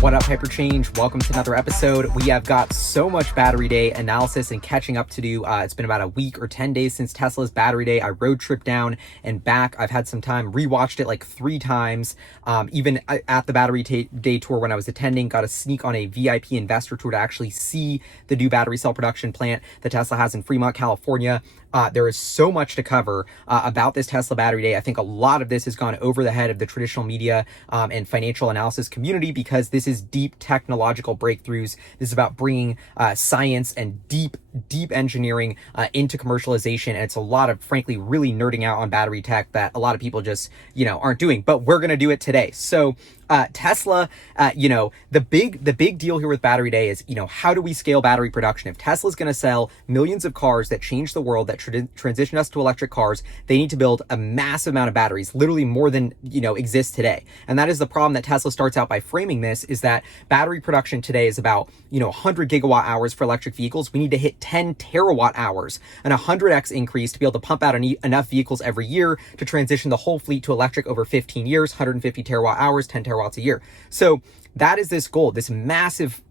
What up, Hyperchange? Welcome to another episode. We have got so much battery day analysis and catching up to do. It's been about a week or 10 days since Tesla's battery day. I road tripped down and back. I've had some time, rewatched it like 3 times. Even at the battery day tour when I was attending, got a sneak on a VIP investor tour to actually see the new battery cell production plant that Tesla has in Fremont, California. There is so much to cover about this Tesla battery day. I think a lot of this has gone over the head of the traditional media and financial analysis community because this is deep technological breakthroughs. This is about bringing science and deep engineering into commercialization. And it's a lot of, frankly, really nerding out on battery tech that a lot of people just, aren't doing. But we're going to do it today. So Tesla, the big deal here with battery day is, how do we scale battery production? If Tesla's going to sell millions of cars that change the world, that transition us to electric cars, they need to build a massive amount of batteries, literally more than, exists today. And that is the problem that Tesla starts out by framing this, is that battery production today is about, 100 gigawatt hours for electric vehicles. We need to hit 10 terawatt hours, an 100x increase to be able to pump out enough vehicles every year to transition the whole fleet to electric over 15 years, 150 terawatt hours, 10 terawatts a year. So that is this goal, this massive,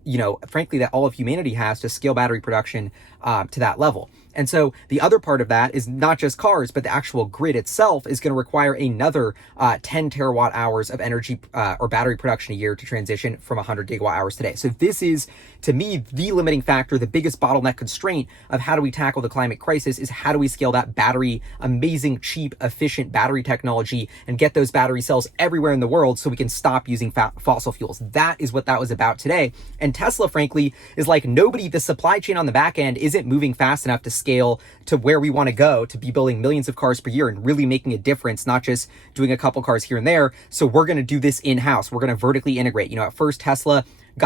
frankly, that all of humanity has to scale battery production to that level. And so the other part of that is not just cars, but the actual grid itself is going to require another 10 terawatt hours of energy or battery production a year to transition from 100 gigawatt hours today. So this is, to me, the limiting factor, the biggest bottleneck constraint of how do we tackle the climate crisis is how do we scale that battery, amazing, cheap, efficient battery technology and get those battery cells everywhere in the world so we can stop using fossil fuels. That is what that was about today. And Tesla, frankly, is like nobody. The supply chain on the back end isn't moving fast enough to scale to where we want to go to be building millions of cars per year and really making a difference, not just doing a couple cars here and there. So we're going to do this in-house. We're going to vertically integrate. At first Tesla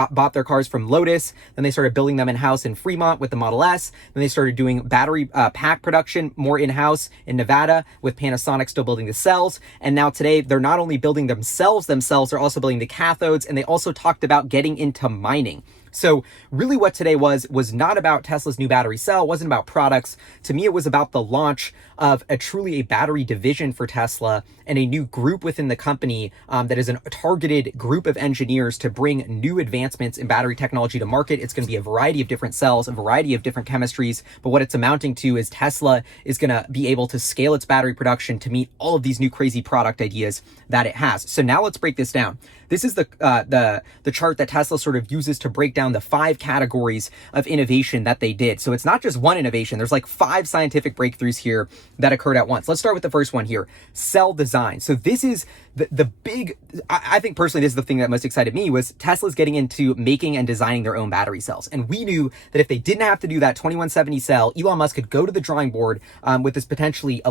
bought their cars from Lotus, then they started building them in-house in Fremont with the Model S, then they started doing battery pack production more in-house in Nevada with Panasonic still building the cells, and now today they're not only building themselves, they're also building the cathodes, and they also talked about getting into mining. So really what today was not about Tesla's new battery cell, wasn't about products. To me, it was about the launch of truly a battery division for Tesla and a new group within the company that is a targeted group of engineers to bring new advancements in battery technology to market. It's going to be a variety of different cells, a variety of different chemistries, but what it's amounting to is Tesla is going to be able to scale its battery production to meet all of these new crazy product ideas that it has. So now let's break this down. This is the chart that Tesla sort of uses to break down the 5 categories of innovation that they did. So it's not just one innovation. There's like 5 scientific breakthroughs here that occurred at once. Let's start with the first one here, cell design. So this is the big, I think personally, this is the thing that most excited me, was Tesla's getting into making and designing their own battery cells. And we knew that if they didn't have to do that 2170 cell, Elon Musk could go to the drawing board with this potentially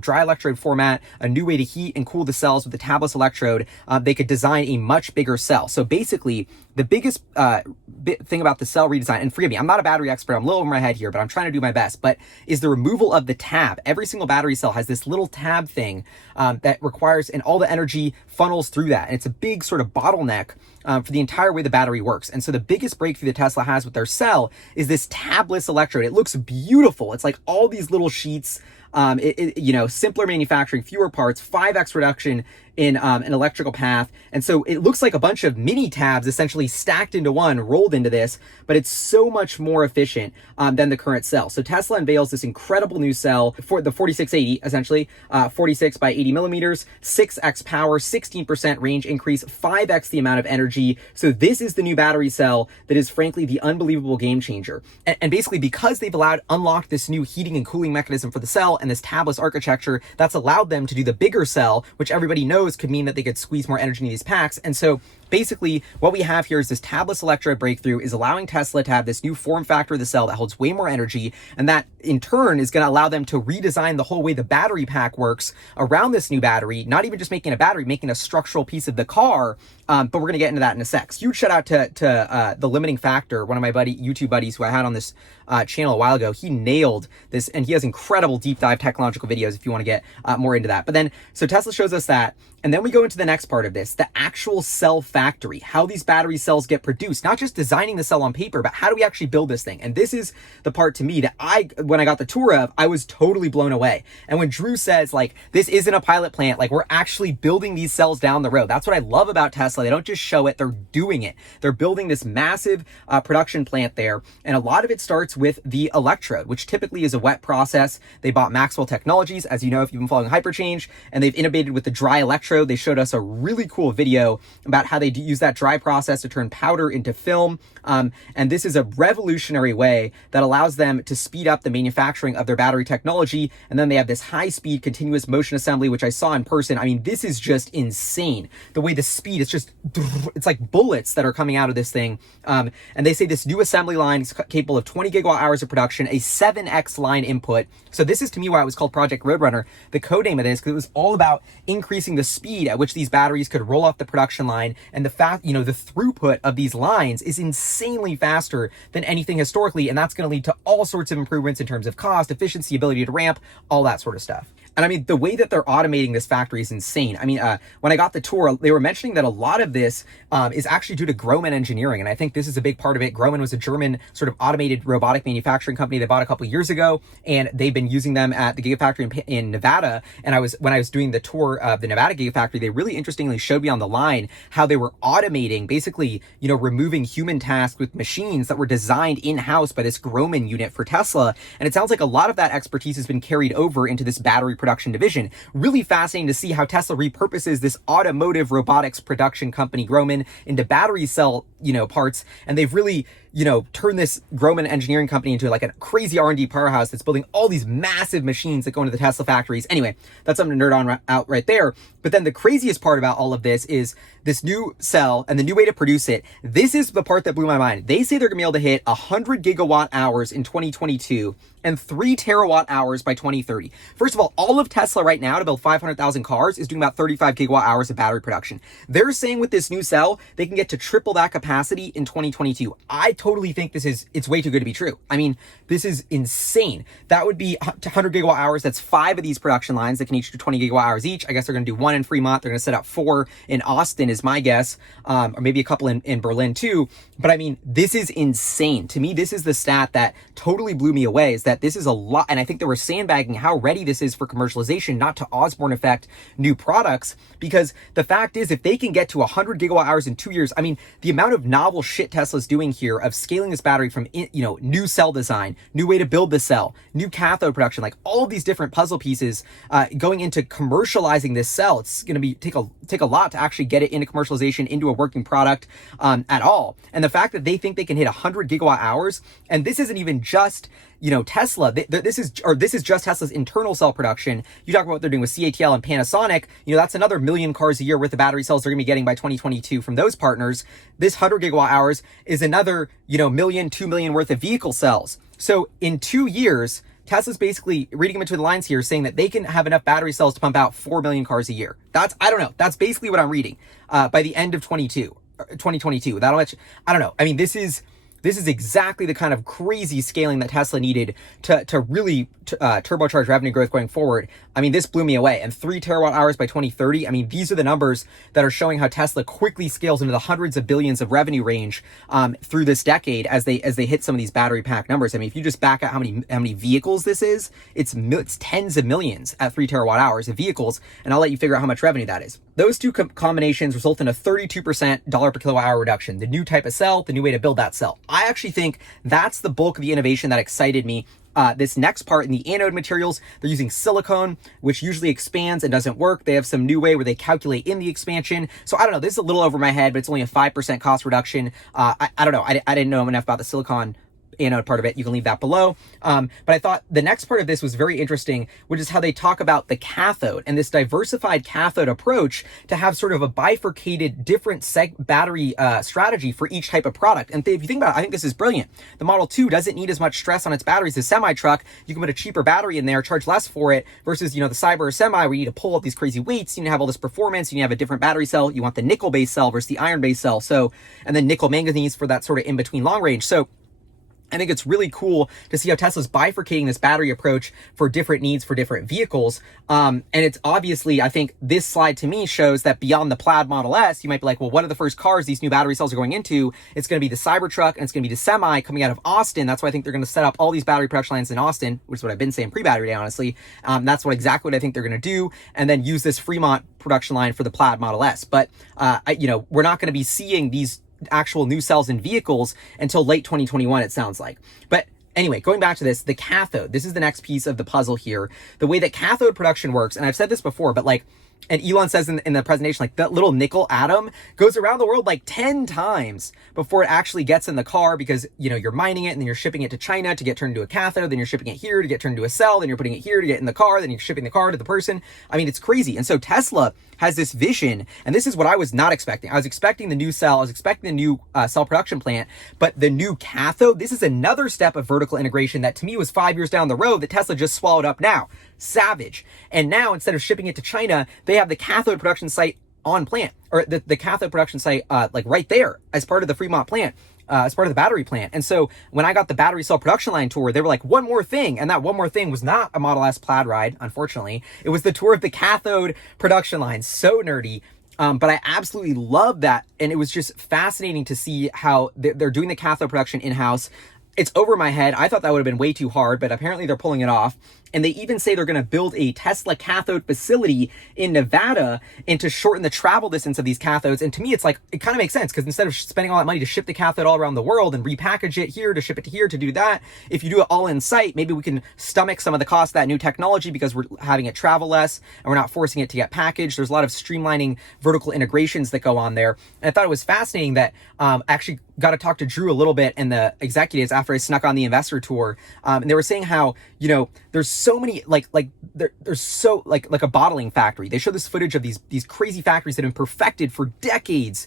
dry electrode format, a new way to heat and cool the cells with the tabless electrode. They could design a much bigger cell. So basically, the biggest thing about the cell redesign, and forgive me, I'm not a battery expert, I'm a little over my head here, but I'm trying to do my best, but is the removal of the tab. Every single battery cell has this little tab thing that requires, and all the energy funnels through that. And it's a big sort of bottleneck for the entire way the battery works. And so the biggest breakthrough that Tesla has with their cell is this tabless electrode. It looks beautiful. It's like all these little sheets, simpler manufacturing, fewer parts, 5x reduction in an electrical path. And so it looks like a bunch of mini tabs essentially stacked into one, rolled into this, but it's so much more efficient than the current cell. So Tesla unveils this incredible new cell for the 4680, essentially, 46 by 80 millimeters, 6x power, 16% range increase, 5x the amount of energy. So this is the new battery cell that is frankly the unbelievable game changer. And basically because they've unlocked this new heating and cooling mechanism for the cell and this tabless architecture, that's allowed them to do the bigger cell, which everybody knows could mean that they could squeeze more energy into these packs. And so basically what we have here is this tabless electrode breakthrough is allowing Tesla to have this new form factor of the cell that holds way more energy, and that in turn is going to allow them to redesign the whole way the battery pack works around this new battery, not even just making a battery, making a structural piece of the car. But we're going to get into that in a sec. Huge shout out to the limiting factor, one of my YouTube buddies who I had on this channel a while ago. He nailed this, and he has incredible deep dive technological videos if you want to get more into that. But then, so Tesla shows us that, And then we go into the next part of this, the actual cell factory, how these battery cells get produced, not just designing the cell on paper, but how do we actually build this thing? And this is the part to me that when I got the tour of, I was totally blown away. And when Drew says like, this isn't a pilot plant, like we're actually building these cells down the road. That's what I love about Tesla. They don't just show it, they're doing it. They're building this massive production plant there. And a lot of it starts with the electrode, which typically is a wet process. They bought Maxwell Technologies, as you know, if you've been following Hyperchange, and they've innovated with the dry electrode. They showed us a really cool video about how they use that dry process to turn powder into film. And this is a revolutionary way that allows them to speed up the manufacturing of their battery technology. And then they have this high-speed continuous motion assembly, which I saw in person. I mean, this is just insane. The way the speed is just, it's like bullets that are coming out of this thing. And they say this new assembly line is capable of 20 gigawatt hours of production, a 7x line input. So this is to me why it was called Project Roadrunner. The code name of this, because it was all about increasing the speed at which these batteries could roll off the production line, and the the throughput of these lines is insanely faster than anything historically, and that's going to lead to all sorts of improvements in terms of cost, efficiency, ability to ramp, all that sort of stuff. And I mean, the way that they're automating this factory is insane. I mean, when I got the tour, they were mentioning that a lot of this is actually due to Grohmann Engineering. And I think this is a big part of it. Grohmann was a German sort of automated robotic manufacturing company they bought a couple of years ago. And they've been using them at the Gigafactory in Nevada. And when I was doing the tour of the Nevada Gigafactory, they really interestingly showed me on the line how they were automating, basically, removing human tasks with machines that were designed in-house by this Grohmann unit for Tesla. And it sounds like a lot of that expertise has been carried over into this battery production division. Really fascinating to see how Tesla repurposes this automotive robotics production company, Grohmann, into battery cell, parts. And they've really, turned this Grohmann engineering company into like a crazy R&D powerhouse that's building all these massive machines that go into the Tesla factories. Anyway, that's something to nerd on out right there. But then the craziest part about all of this is this new cell and the new way to produce it. This is the part that blew my mind. They say they're gonna be able to hit 100 gigawatt hours in 2022 and 3 terawatt hours by 2030. First of all of Tesla right now to build 500,000 cars is doing about 35 gigawatt hours of battery production. They're saying with this new cell, they can get to triple that capacity in 2022. I totally think it's way too good to be true. I mean, this is insane. That would be 100 gigawatt hours. That's 5 of these production lines that can each do 20 gigawatt hours each. I guess they're going to do 1 in Fremont. They're going to set up 4 in Austin is my guess, or maybe a couple in Berlin too. But I mean, this is insane. To me, this is the stat that totally blew me away, is that this is a lot. And I think they were sandbagging how ready this is for commercialization, not to Osborne effect new products. Because the fact is, if they can get to 100 gigawatt hours in 2 years, I mean, the amount of novel shit Tesla's doing here of scaling this battery from, new cell design, new way to build the cell, new cathode production, like all of these different puzzle pieces going into commercializing this cell. It's going to take a lot to actually get it into commercialization, into a working product at all. And the fact that they think they can hit 100 gigawatt hours, and this isn't even just Tesla. This is just Tesla's internal cell production. You talk about what they're doing with CATL and Panasonic. That's another 1 million cars a year worth of battery cells they're going to be getting by 2022 from those partners. This 100 gigawatt hours is another, 1 million, 2 million worth of vehicle cells. So in 2 years, Tesla's basically reading between the lines here, saying that they can have enough battery cells to pump out 4 million cars a year. I don't know. That's basically what I'm reading by the end of 2022. That'll let you, I don't know. I mean, this is exactly the kind of crazy scaling that Tesla needed to really turbocharge revenue growth going forward. I mean, this blew me away. And 3 terawatt hours by 2030. I mean, these are the numbers that are showing how Tesla quickly scales into the hundreds of billions of revenue range through this decade as they hit some of these battery pack numbers. I mean, if you just back out how many vehicles this is, it's tens of millions at 3 terawatt hours of vehicles, and I'll let you figure out how much revenue that is. Those two combinations result in a 32% dollar per kilowatt hour reduction. The new type of cell, the new way to build that cell. I actually think that's the bulk of the innovation that excited me. This next part in the anode materials, they're using silicone, which usually expands and doesn't work. They have some new way where they calculate in the expansion. So I don't know, this is a little over my head, but it's only a 5% cost reduction. I don't know. I didn't know enough about the silicon anode part of it. You can leave that below. But I thought the next part of this was very interesting, which is how they talk about the cathode and this diversified cathode approach to have sort of a bifurcated different battery strategy for each type of product. And if you think about it, I think this is brilliant. The Model 2 doesn't need as much stress on its batteries as semi-truck. You can put a cheaper battery in there, charge less for it, versus, the Cyber or Semi, where you need to pull up these crazy weights, you need to have all this performance, you need to have a different battery cell, you want the nickel-based cell versus the iron-based cell. So, and then nickel manganese for that sort of in-between long range. So I think it's really cool to see how Tesla's bifurcating this battery approach for different needs for different vehicles. And it's obviously, I think this slide to me shows that beyond the Plaid Model S, you might be like, well, what are the first cars these new battery cells are going into? It's going to be the Cybertruck and it's going to be the Semi coming out of Austin. That's why I think they're going to set up all these battery production lines in Austin, which is what I've been saying pre-battery day, honestly. That's exactly what I think they're going to do. And then use this Fremont production line for the Plaid Model S. But, we're not going to be seeing these actual new cells in vehicles until late 2021, it sounds like. But anyway, going back to this, the cathode, this is the next piece of the puzzle here. The way that cathode production works, and I've said this before, but and Elon says in the presentation, that little nickel atom goes around the world 10 times before it actually gets in the car, because, you're mining it and then you're shipping it to China to get turned into a cathode, then you're shipping it here to get turned into a cell, then you're putting it here to get in the car, then you're shipping the car to the person. I mean, it's crazy. And so Tesla has this vision, and this is what I was not expecting. I was expecting the new cell, I was expecting the new cell production plant, but the new cathode, this is another step of vertical integration that to me was 5 years down the road that Tesla just swallowed up now. Savage. And now, instead of shipping it to China, they have the cathode production site on plant, or the cathode production site right there as part of the Fremont plant. As part of the battery plant. And so when I got the battery cell production line tour, they were like, one more thing. And that one more thing was not a Model S Plaid ride, unfortunately. It was the tour of the cathode production line. So nerdy. But I absolutely love that. And it was just fascinating to see how they're doing the cathode production in-house. It's over my head. I thought that would have been way too hard, but apparently they're pulling it off. And they even say they're going to build a Tesla cathode facility in Nevada and to shorten the travel distance of these cathodes. And to me, it's it kind of makes sense, because instead of spending all that money to ship the cathode all around the world and repackage it here to ship it to here to do that, if you do it all in sight, maybe we can stomach some of the cost of that new technology because we're having it travel less and we're not forcing it to get packaged. There's a lot of streamlining vertical integrations that go on there. And I thought it was fascinating that actually got to talk to Drew a little bit and the executives after I snuck on the investor tour. And they were saying how, there's so many, there's so like a bottling factory. They show this footage of these crazy factories that have been perfected for decades,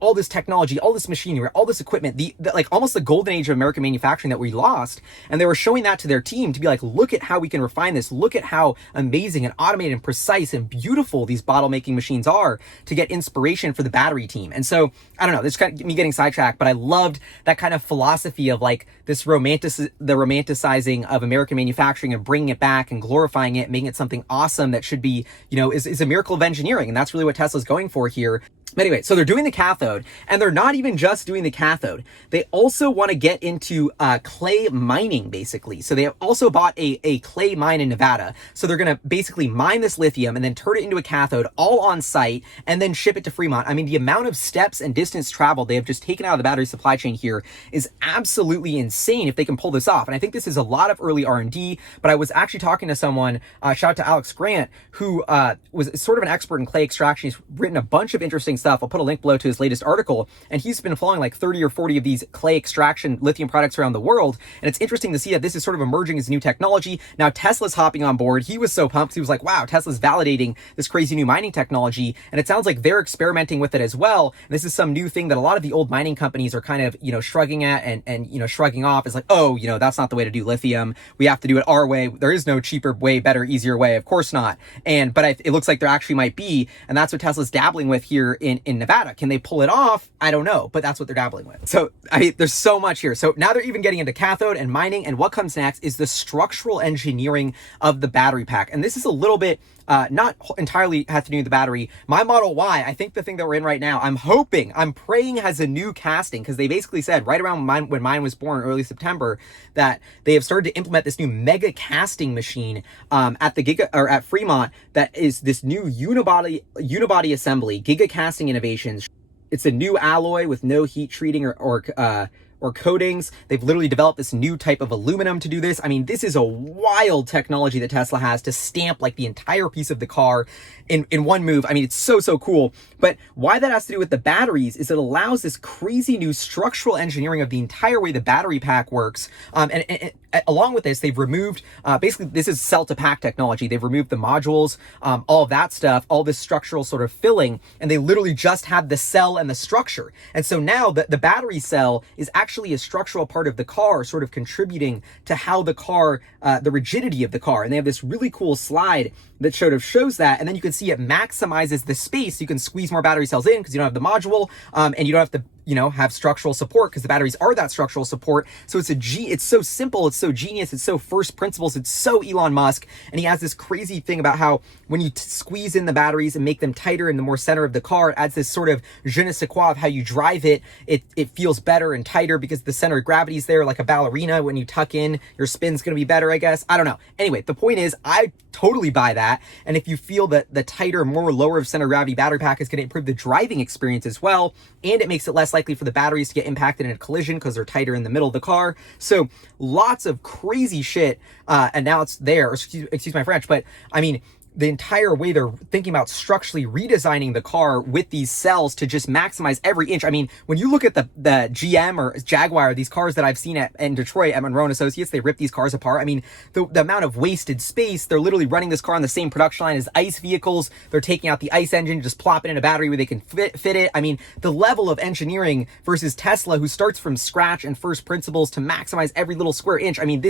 all this technology, all this machinery, all this equipment, the almost the golden age of American manufacturing that we lost. And they were showing that to their team to be like, look at how we can refine this. Look at how amazing and automated and precise and beautiful these bottle making machines are to get inspiration for the battery team. And so, I don't know, this kind of me getting sidetracked, but I loved that kind of philosophy of this romanticizing of American manufacturing and bringing it back and glorifying it, making it something awesome that should be, is a miracle of engineering. And that's really what Tesla's going for here. But anyway, so they're doing the cathode, and they're not even just doing the cathode. They also want to get into clay mining, basically. So they have also bought a clay mine in Nevada. So they're going to basically mine this lithium and then turn it into a cathode all on site and then ship it to Fremont. I mean, the amount of steps and distance traveled they have just taken out of the battery supply chain here is absolutely insane if they can pull this off. And I think this is a lot of early R&D, but I was actually talking to someone, shout out to Alex Grant, who was sort of an expert in clay extraction. He's written a bunch of interesting stuff. I'll put a link below to his latest article, and he's been following 30 or 40 of these clay extraction lithium products around the world. And it's interesting to see that this is sort of emerging as new technology. Now Tesla's hopping on board. He was so pumped. He was like, wow, Tesla's validating this crazy new mining technology. And it sounds like they're experimenting with it as well. And this is some new thing that a lot of the old mining companies are kind of, shrugging at and shrugging off. It's like, oh, that's not the way to do lithium. We have to do it our way. There is no cheaper way, better, easier way. Of course not. But it looks like there actually might be. And that's what Tesla's dabbling with here in Nevada. Can they pull it off? I don't know, but that's what they're dabbling with. So there's so much here. So now they're even getting into cathode and mining, and what comes next is the structural engineering of the battery pack. And this is a little bit not entirely has to do with the battery. My Model Y, I think the thing that we're in right now, I'm praying has a new casting, because they basically said right around when mine was born, early September, that they have started to implement this new mega casting machine at Fremont that is this new unibody assembly, Giga Casting Innovations. It's a new alloy with no heat treating or coatings. They've literally developed this new type of aluminum to do this. I mean, this is a wild technology that Tesla has to stamp the entire piece of the car in one move. I mean, it's so cool. But why that has to do with the batteries is it allows this crazy new structural engineering of the entire way the battery pack works. And along with this, they've removed, basically, this is cell-to-pack technology. They've removed the modules, all of that stuff, all this structural sort of filling, and they literally just have the cell and the structure. And so now the battery cell is actually a structural part of the car, sort of contributing to how the car, the rigidity of the car. And they have this really cool slide that shows that, and then you can see it maximizes the space. You can squeeze more battery cells in because you don't have the module, and you don't have to have structural support, because the batteries are that structural support. So it's so simple, it's so genius, it's so first principles, it's so Elon Musk. And he has this crazy thing about how when you squeeze in the batteries and make them tighter in the more center of the car, it adds this sort of je ne sais quoi of how you drive it. It feels better and tighter because the center of gravity is there, like a ballerina. When you tuck in, your spin's going to be better, I guess. I don't know. Anyway, the point is, I totally buy that. And if you feel that the tighter, more lower of center of gravity battery pack is going to improve the driving experience as well, and it makes it less likely for the batteries to get impacted in a collision because they're tighter in the middle of the car. So lots of crazy shit announced there. Excuse my French, but I mean, the entire way they're thinking about structurally redesigning the car with these cells to just maximize every inch. I mean, when you look at the GM or Jaguar, these cars that I've seen in Detroit at Monroe & Associates, they rip these cars apart. I mean, the amount of wasted space, they're literally running this car on the same production line as ICE vehicles. They're taking out the ICE engine, just plop it in a battery where they can fit it. I mean, the level of engineering versus Tesla, who starts from scratch and first principles to maximize every little square inch. I mean,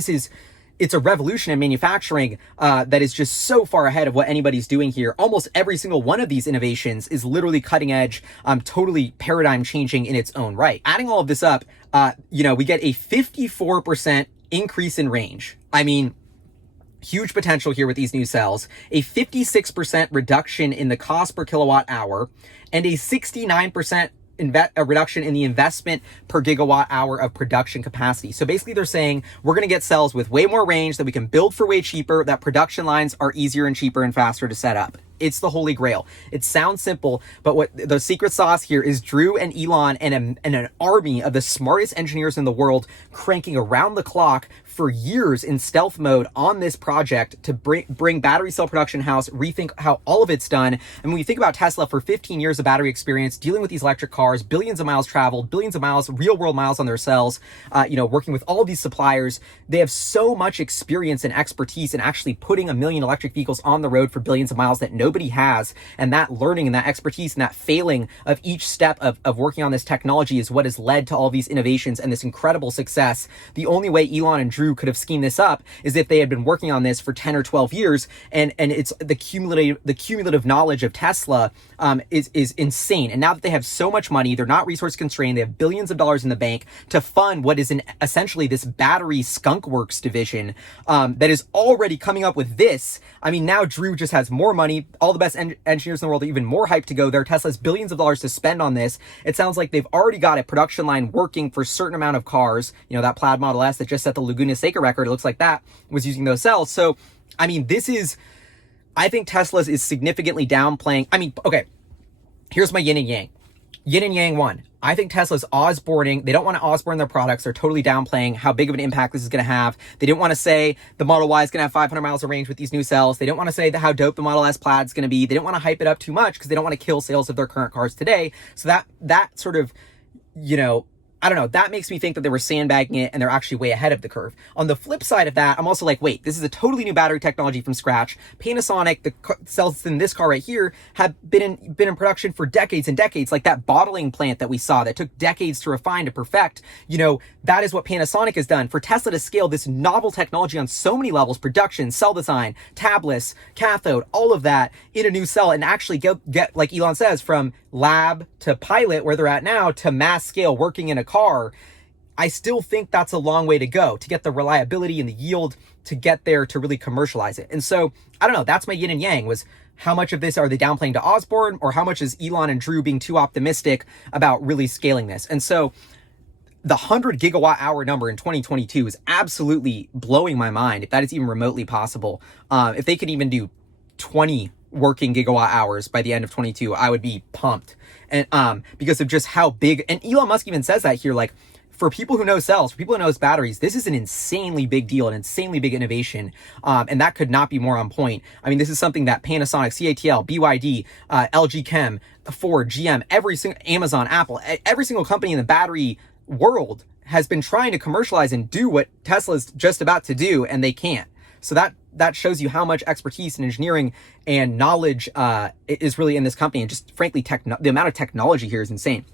it's a revolution in manufacturing that is just so far ahead of what anybody's doing here. Almost every single one of these innovations is literally cutting edge, totally paradigm changing in its own right. Adding all of this up, we get a 54% increase in range. I mean, huge potential here with these new cells, a 56% reduction in the cost per kilowatt hour, and a 69% a reduction in the investment per gigawatt hour of production capacity. So basically they're saying we're going to get cells with way more range that we can build for way cheaper, that production lines are easier and cheaper and faster to set up. It's the holy grail. It sounds simple, but what the secret sauce here is Drew and Elon and an army of the smartest engineers in the world cranking around the clock for years in stealth mode on this project to bring battery cell production house, rethink how all of it's done. And when you think about Tesla, for 15 years of battery experience, dealing with these electric cars, billions of miles traveled, billions of miles, real world miles on their cells, working with all these suppliers, they have so much experience and expertise in actually putting 1 million electric vehicles on the road for billions of miles that nobody has. And that learning and that expertise and that failing of each step of working on this technology is what has led to all these innovations and this incredible success. The only way Elon and Drew could have schemed this up is if they had been working on this for 10 or 12 years, and it's the cumulative knowledge of Tesla is insane. And now that they have so much money, they're not resource constrained, they have billions of dollars in the bank to fund what is essentially this battery Skunkworks division that is already coming up with this. I mean, now Drew just has more money, all the best engineers in the world are even more hyped to go there. Tesla's billions of dollars to spend on this. It sounds like they've already got a production line working for a certain amount of cars. That Plaid Model S that just set the Laguna Seca record, it looks like that was using those cells. So, I mean, I think Tesla's is significantly downplaying. I mean, okay, here's my yin and yang. Yin and yang one. I think Tesla's Osborning. They don't want to Osborne their products. They're totally downplaying how big of an impact this is going to have. They didn't want to say the Model Y is going to have 500 miles of range with these new cells. They don't want to say how dope the Model S Plaid is going to be. They don't want to hype it up too much because they don't want to kill sales of their current cars today. So that sort of, I don't know, that makes me think that they were sandbagging it and they're actually way ahead of the curve. On the flip side of that, I'm also like, wait, this is a totally new battery technology from scratch. Panasonic, the cells in this car right here, have been in production for decades and decades. Like that bottling plant that we saw that took decades to refine, to perfect, that is what Panasonic has done. For Tesla to scale this novel technology on so many levels, production, cell design, tabless, cathode, all of that in a new cell, and actually get, like Elon says, from lab to pilot where they're at now to mass scale working in a car, I still think that's a long way to go to get the reliability and the yield to get there to really commercialize it. And so, I don't know, that's my yin and yang, was how much of this are they downplaying to Osborne, or how much is Elon and Drew being too optimistic about really scaling this? And so the 100 gigawatt hour number in 2022 is absolutely blowing my mind, if that is even remotely possible. If they could even do 20 working gigawatt hours by the end of 22, I would be pumped. And because of just how big, and Elon Musk even says that here, like, for people who know cells, for people who know batteries, this is an insanely big deal, an insanely big innovation. And that could not be more on point. I mean, this is something that Panasonic, CATL, BYD, LG Chem, Ford, GM, Amazon, Apple, every single company in the battery world has been trying to commercialize and do what Tesla's just about to do, and they can't. So that shows you how much expertise and engineering and knowledge is really in this company. And just frankly, the amount of technology here is insane.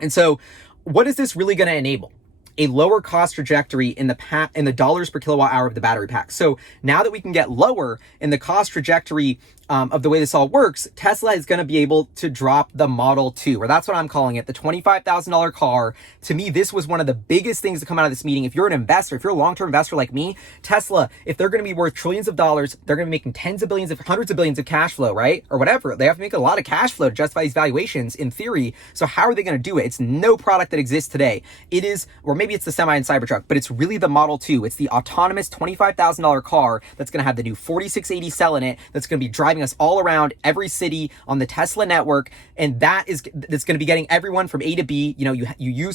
And so what is this really going to enable? a lower cost trajectory in the dollars per kilowatt hour of the battery pack. So now that we can get lower in the cost trajectory of the way this all works, Tesla is going to be able to drop the Model 2, or that's what I'm calling it, the $25,000 car. To me, this was one of the biggest things to come out of this meeting. If you're an investor, if you're a long-term investor like me, Tesla, if they're going to be worth trillions of dollars, they're going to be making tens of billions, of hundreds of billions of cash flow, right? Or whatever. They have to make a lot of cash flow to justify these valuations in theory. So how are they going to do it? It's no product that exists today. It is, or maybe it's the Semi and Cybertruck, but it's really the Model 2. It's the autonomous $25,000 car that's going to have the new 4680 cell in it, that's going to be driving us all around every city on the Tesla network. And that's going to be getting everyone from A to B. You know,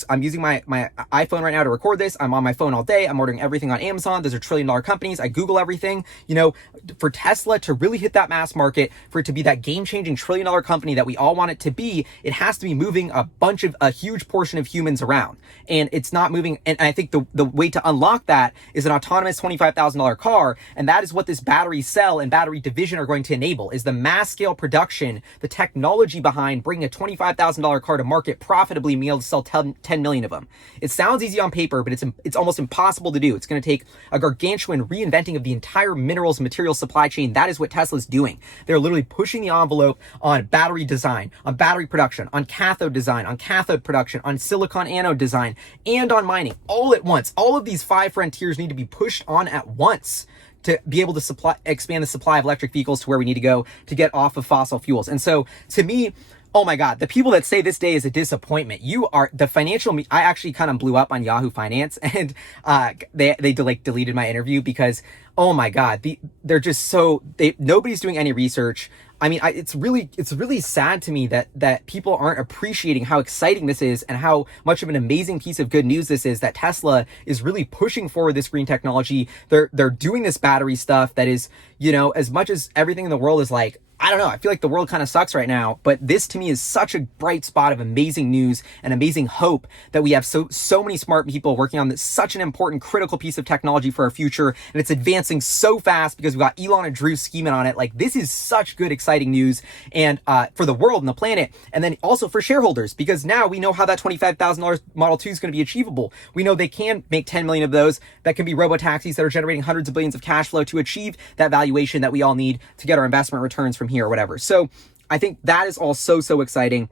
I'm using my iPhone right now to record this. I'm on my phone all day. I'm ordering everything on Amazon. Those are trillion-dollar companies. I Google everything. You know, for Tesla to really hit that mass market, for it to be that game-changing trillion-dollar company that we all want it to be, it has to be moving a huge portion of humans around. And it's not moving. And I think the way to unlock that is an autonomous $25,000 car. And that is what this battery cell and battery division are going to enable, is the mass scale production, the technology behind bringing a $25,000 car to market profitably and being able to sell 10 million of them. It sounds easy on paper, but it's almost impossible to do. It's going to take a gargantuan reinventing of the entire minerals and materials supply chain. That is what Tesla's doing. They're literally pushing the envelope on battery design, on battery production, on cathode design, on cathode production, on silicon anode design, and on mining all at once. All of these 5 frontiers need to be pushed on at once to be able to expand the supply of electric vehicles to where we need to go to get off of fossil fuels. And so to me, oh my God, the people that say this day is a disappointment, you are the financial. I actually kind of blew up on Yahoo Finance, and they deleted my interview because, oh my God, they're just nobody's doing any research. I mean, it's really sad to me that people aren't appreciating how exciting this is and how much of an amazing piece of good news this is, that Tesla is really pushing forward this green technology. They're doing this battery stuff that is, you know, as much as everything in the world is like, I don't know, I feel like the world kind of sucks right now, but this to me is such a bright spot of amazing news and amazing hope that we have so many smart people working on this, such an important critical piece of technology for our future, and it's advancing so fast because we got Elon and Drew scheming on it. Like, this is such good, exciting news, and for the world and the planet, and then also for shareholders, because now we know how that $25,000 Model 2 is going to be achievable. We know they can make 10 million of those that can be robo-taxis that are generating hundreds of billions of cash flow to achieve that valuation that we all need to get our investment returns from here or whatever. So I think that is all so exciting.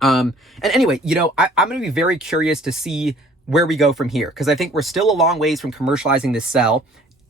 And anyway, you know, I'm going to be very curious to see where we go from here, because I think we're still a long ways from commercializing this cell.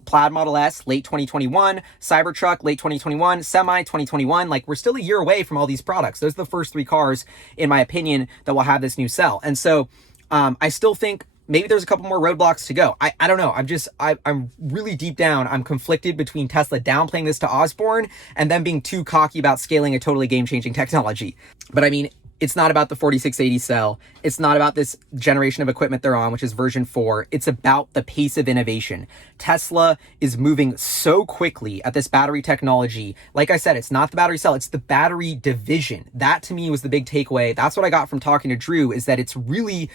Plaid Model S, late 2021, Cybertruck, late 2021, Semi, 2021. Like, we're still a year away from all these products. Those are the first 3 cars, in my opinion, that will have this new cell. And so I still think maybe there's a couple more roadblocks to go. I don't know. I'm really deep down. I'm conflicted between Tesla downplaying this to Osborne and them being too cocky about scaling a totally game-changing technology. But I mean, it's not about the 4680 cell. It's not about this generation of equipment they're on, which is version 4. It's about the pace of innovation. Tesla is moving so quickly at this battery technology. Like I said, it's not the battery cell, it's the battery division. That to me was the big takeaway. That's what I got from talking to Drew, is that it's really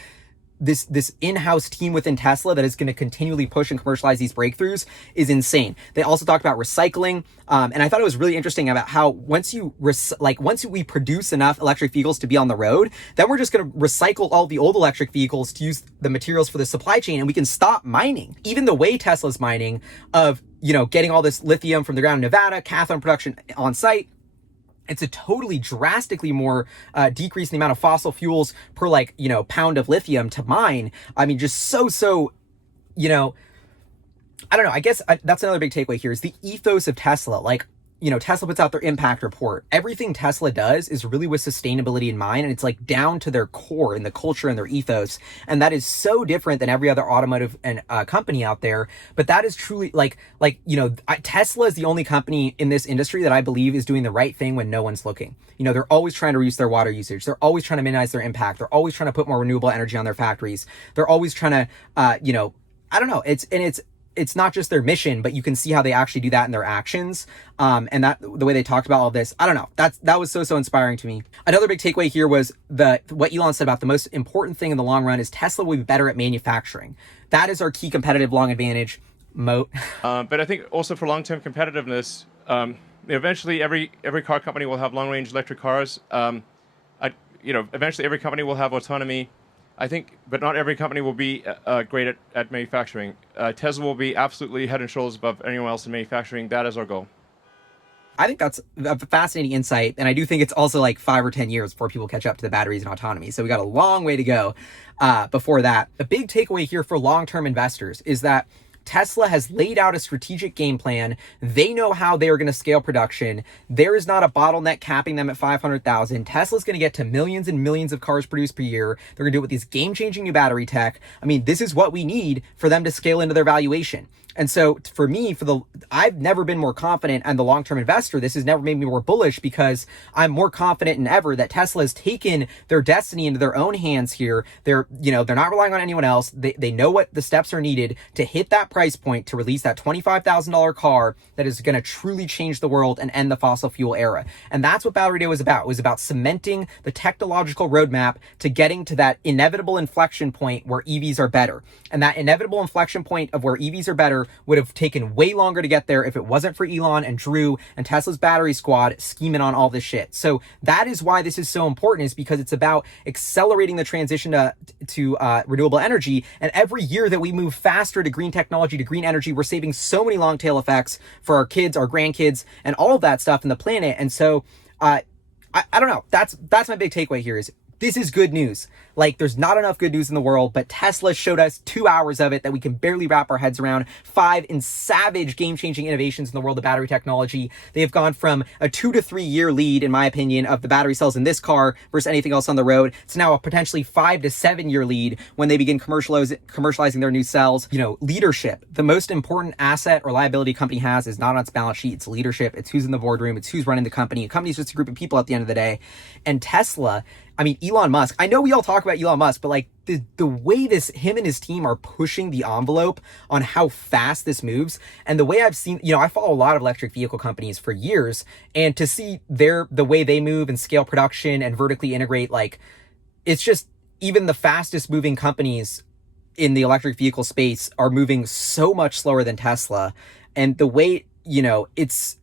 this in-house team within Tesla that is going to continually push and commercialize these breakthroughs is insane. They also talked about recycling, and I thought it was really interesting about how once we produce enough electric vehicles to be on the road, then we're just going to recycle all the old electric vehicles to use the materials for the supply chain, and we can stop mining. Even the way Tesla's mining of, you know, getting all this lithium from the ground in Nevada, cathode production on site, it's a totally drastically more decrease in the amount of fossil fuels per, like, you know, pound of lithium to mine. I mean, just so, you know, I don't know. I guess that's another big takeaway here is the ethos of Tesla. Like, you know, Tesla puts out their impact report. Everything Tesla does is really with sustainability in mind, and it's like down to their core and the culture and their ethos. And that is so different than every other automotive and company out there. But that is truly like, you know, Tesla is the only company in this industry that I believe is doing the right thing when no one's looking. You know, they're always trying to reduce their water usage. They're always trying to minimize their impact. They're always trying to put more renewable energy on their factories. They're always trying to, you know, I don't know. It's not just their mission, but you can see how they actually do that in their actions. And that the way they talked about all of this, I don't know. That was so inspiring to me. Another big takeaway here was what Elon said about the most important thing in the long run is Tesla will be better at manufacturing. That is our key competitive long advantage moat. But I think also for long-term competitiveness, eventually every car company will have long-range electric cars. Eventually every company will have autonomy. I think, but not every company will be great at manufacturing. Tesla will be absolutely head and shoulders above anyone else in manufacturing. That is our goal. I think that's a fascinating insight, and I do think it's also like 5 or 10 years before people catch up to the batteries and autonomy. So we got a long way to go before that. The big takeaway here for long-term investors is that Tesla has laid out a strategic game plan. They know how they are going to scale production. There is not a bottleneck capping them at 500,000. Tesla's going to get to millions and millions of cars produced per year. They're going to do it with these game-changing new battery tech. I mean, this is what we need for them to scale into their valuation. And so for me, I've never been more confident and the long-term investor. This has never made me more bullish because I'm more confident than ever that Tesla has taken their destiny into their own hands here. They're not relying on anyone else. They know what the steps are needed to hit that price point to release that $25,000 car that is going to truly change the world and end the fossil fuel era. And that's what Battery Day was about. It was about cementing the technological roadmap to getting to that inevitable inflection point where EVs are better. And that inevitable inflection point of where EVs are better would have taken way longer to get there if it wasn't for Elon and Drew and Tesla's battery squad scheming on all this shit. So that is why this is so important, is because it's about accelerating the transition to renewable energy. And every year that we move faster to green technology, to green energy, we're saving so many long tail effects for our kids, our grandkids, and all of that stuff in the planet. And so I don't know. That's my big takeaway here is this is good news. Like, there's not enough good news in the world, but Tesla showed us 2 hours of it that we can barely wrap our heads around. 5 in savage game-changing innovations in the world of battery technology. They have gone from a 2 to 3 year lead, in my opinion, of the battery cells in this car versus anything else on the road. It's now a potentially 5 to 7 year lead when they begin commercializing their new cells. Leadership. The most important asset or liability a company has is not on its balance sheet. It's leadership. It's who's in the boardroom. It's who's running the company. A company is just a group of people at the end of the day. And Tesla, I mean, Elon Musk, I know we all talk about Elon Musk, but like the way him and his team are pushing the envelope on how fast this moves, and the way I've seen, I follow a lot of electric vehicle companies for years, and to see the way they move and scale production and vertically integrate, like, it's just, even the fastest moving companies in the electric vehicle space are moving so much slower than Tesla. And the way, it's,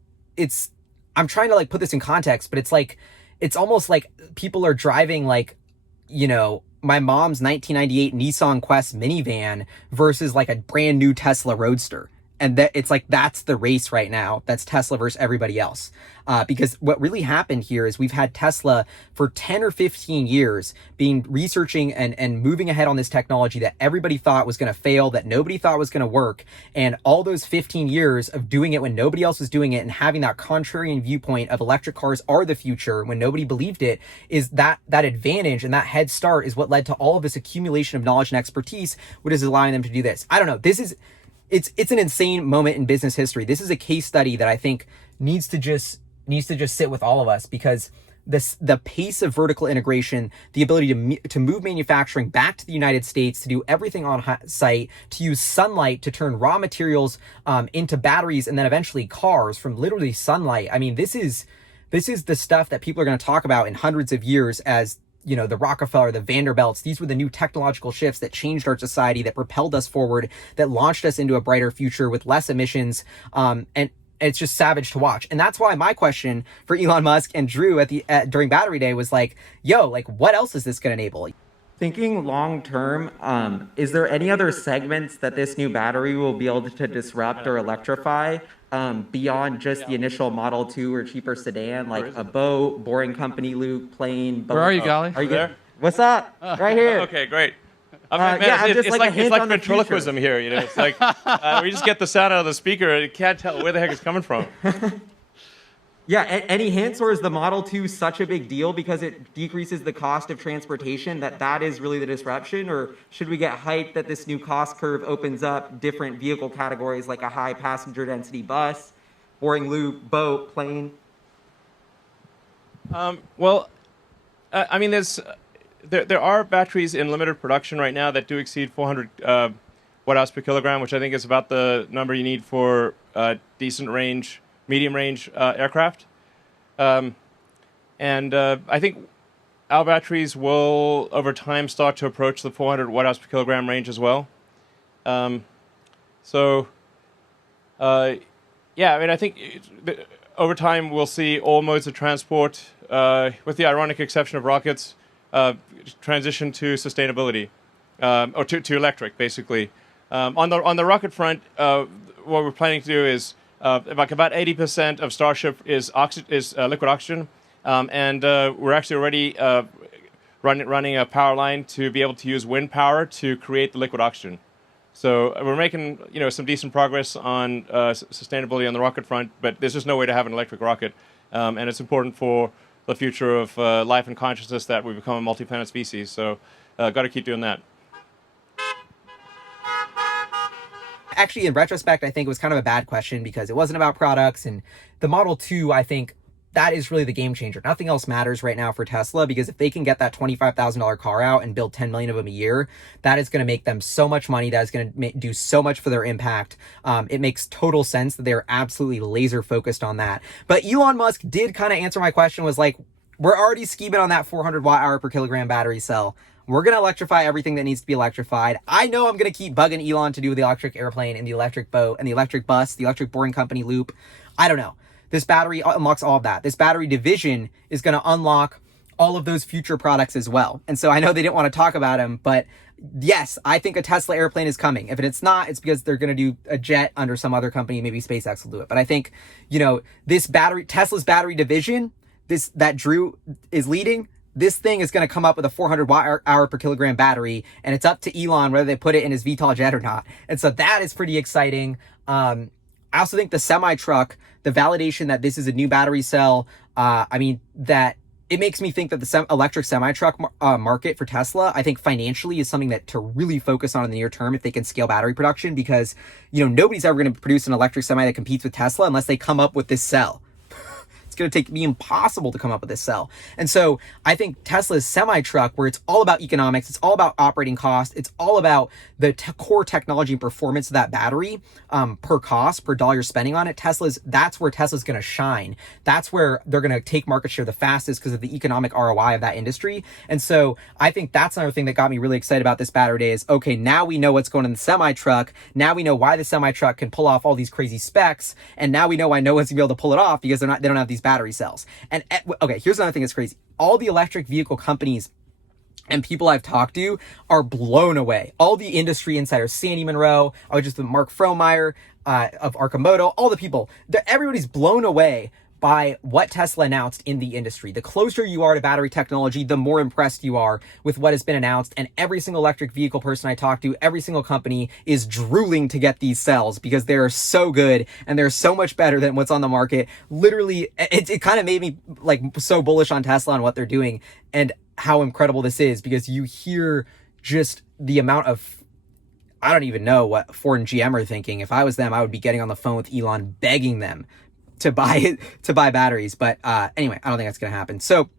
I'm trying to like put this in context, but it's like, it's almost like people are driving like, my mom's 1998 Nissan Quest minivan versus like a brand new Tesla Roadster. And that it's like, that's the race right now. That's Tesla versus everybody else. Because what really happened here is we've had Tesla for 10 or 15 years researching and moving ahead on this technology that everybody thought was going to fail, that nobody thought was going to work. And all those 15 years of doing it when nobody else was doing it and having that contrarian viewpoint of electric cars are the future when nobody believed it, is that advantage and that head start is what led to all of this accumulation of knowledge and expertise, which is allowing them to do this. I don't know. It's an insane moment in business history. This is a case study that I think needs to just sit with all of us, because the pace of vertical integration, the ability to move manufacturing back to the United States, to do everything on site, to use sunlight to turn raw materials into batteries and then eventually cars from literally sunlight. I mean, this is the stuff that people are going to talk about in hundreds of years as, the Rockefeller, the Vanderbilts. These were the new technological shifts that changed our society, that propelled us forward, that launched us into a brighter future with less emissions. And it's just savage to watch. And that's why my question for Elon Musk and Drew during Battery Day was like, what else is this going to enable? Thinking long term, is there any other segments that this new battery will be able to disrupt or electrify beyond just the initial Model 2 or cheaper sedan, like a boat, Boring Company, Luke, plane? Where are you, Golly? Are you there? What's up? Right here. Okay, great. It's like ventriloquism here. It's like we just get the sound out of the speaker and you can't tell where the heck it's coming from. Yeah, any hints, or is the Model 2 such a big deal because it decreases the cost of transportation that is really the disruption? Or should we get hyped that this new cost curve opens up different vehicle categories like a high passenger density bus, boring loop, boat, plane? I mean, there are batteries in limited production right now that do exceed 400 watt-hours per kilogram, which I think is about the number you need for decent range, medium range aircraft. And I think our batteries will, over time, start to approach the 400 watt-hours per kilogram range as well. I mean, I think over time we'll see all modes of transport, with the ironic exception of rockets, transition to sustainability, or to electric, basically. On the rocket front, what we're planning to do is like about 80% of Starship is liquid oxygen, and we're actually already running a power line to be able to use wind power to create the liquid oxygen. So we're making some decent progress on sustainability on the rocket front, but there's just no way to have an electric rocket, and it's important for the future of life and consciousness that we become a multi-planet species. So got to keep doing that. Actually, in retrospect, I think it was kind of a bad question because it wasn't about products, and the Model 2, I think that is really the game changer. Nothing else matters right now for Tesla, because if they can get that $25,000 car out and build 10 million of them a year, that is going to make them so much money. That is going to do so much for their impact. It makes total sense that they're absolutely laser focused on that. But Elon Musk did kind of answer my question, was like, we're already scheming on that 400 watt hour per kilogram battery cell. We're going to electrify everything that needs to be electrified. I know I'm going to keep bugging Elon to do the electric airplane and the electric boat and the electric bus, the electric boring company loop. I don't know. This battery unlocks all of that. This battery division is going to unlock all of those future products as well. And so I know they didn't want to talk about them, but yes, I think a Tesla airplane is coming. If it's not, it's because they're going to do a jet under some other company. Maybe SpaceX will do it. But I think, this Tesla's battery division, that Drew is leading, this thing is going to come up with a 400 watt hour per kilogram battery, and it's up to Elon whether they put it in his VTOL jet or not. And so that is pretty exciting. I also think the semi-truck, the validation that this is a new battery cell, that it makes me think that the electric semi-truck market for Tesla, I think financially is something that to really focus on in the near term if they can scale battery production, because, nobody's ever going to produce an electric semi that competes with Tesla unless they come up with this cell. It's going to be impossible to come up with this cell. And so I think Tesla's semi-truck, where it's all about economics, it's all about operating cost, it's all about the core technology and performance of that battery per dollar you're spending on it, that's where Tesla's going to shine. That's where they're going to take market share the fastest because of the economic ROI of that industry. And so I think that's another thing that got me really excited about this battery day is, okay, now we know what's going in the semi-truck. Now we know why the semi-truck can pull off all these crazy specs. And now we know why no one's going to be able to pull it off because they don't have these battery cells. And okay, here's another thing that's crazy. All the electric vehicle companies and people I've talked to are blown away. All the industry insiders, Sandy Monroe, I was just with Mark Frohmeyer of Arcimoto, all the people, everybody's blown away by what Tesla announced in the industry. The closer you are to battery technology, the more impressed you are with what has been announced. And every single electric vehicle person I talk to, every single company is drooling to get these cells because they're so good and they're so much better than what's on the market. Literally, it kind of made me like so bullish on Tesla and what they're doing and how incredible this is, because you hear just the amount of, I don't even know what Ford and GM are thinking. If I was them, I would be getting on the phone with Elon begging them to buy batteries. But anyway, I don't think that's going to happen. So,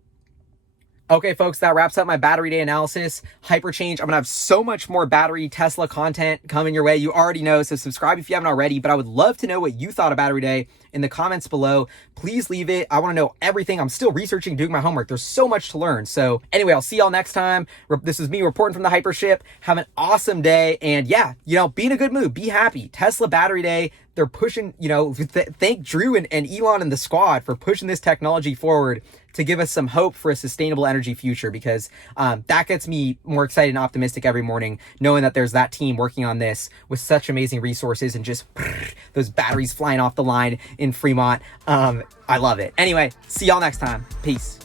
okay, folks, that wraps up my battery day analysis. Hyperchange. I'm going to have so much more battery Tesla content coming your way. You already know, so subscribe if you haven't already. But I would love to know what you thought of battery day in the comments below. Please leave it. I want to know everything. I'm still researching, doing my homework. There's so much to learn. So anyway, I'll see y'all next time. This is me reporting from the Hypership. Have an awesome day. And yeah, be in a good mood. Be happy. Tesla battery day. They're pushing, thank Drew and Elon and the squad for pushing this technology forward to give us some hope for a sustainable energy future, because that gets me more excited and optimistic every morning, knowing that there's that team working on this with such amazing resources and just those batteries flying off the line in Fremont. I love it. Anyway, see y'all next time. Peace.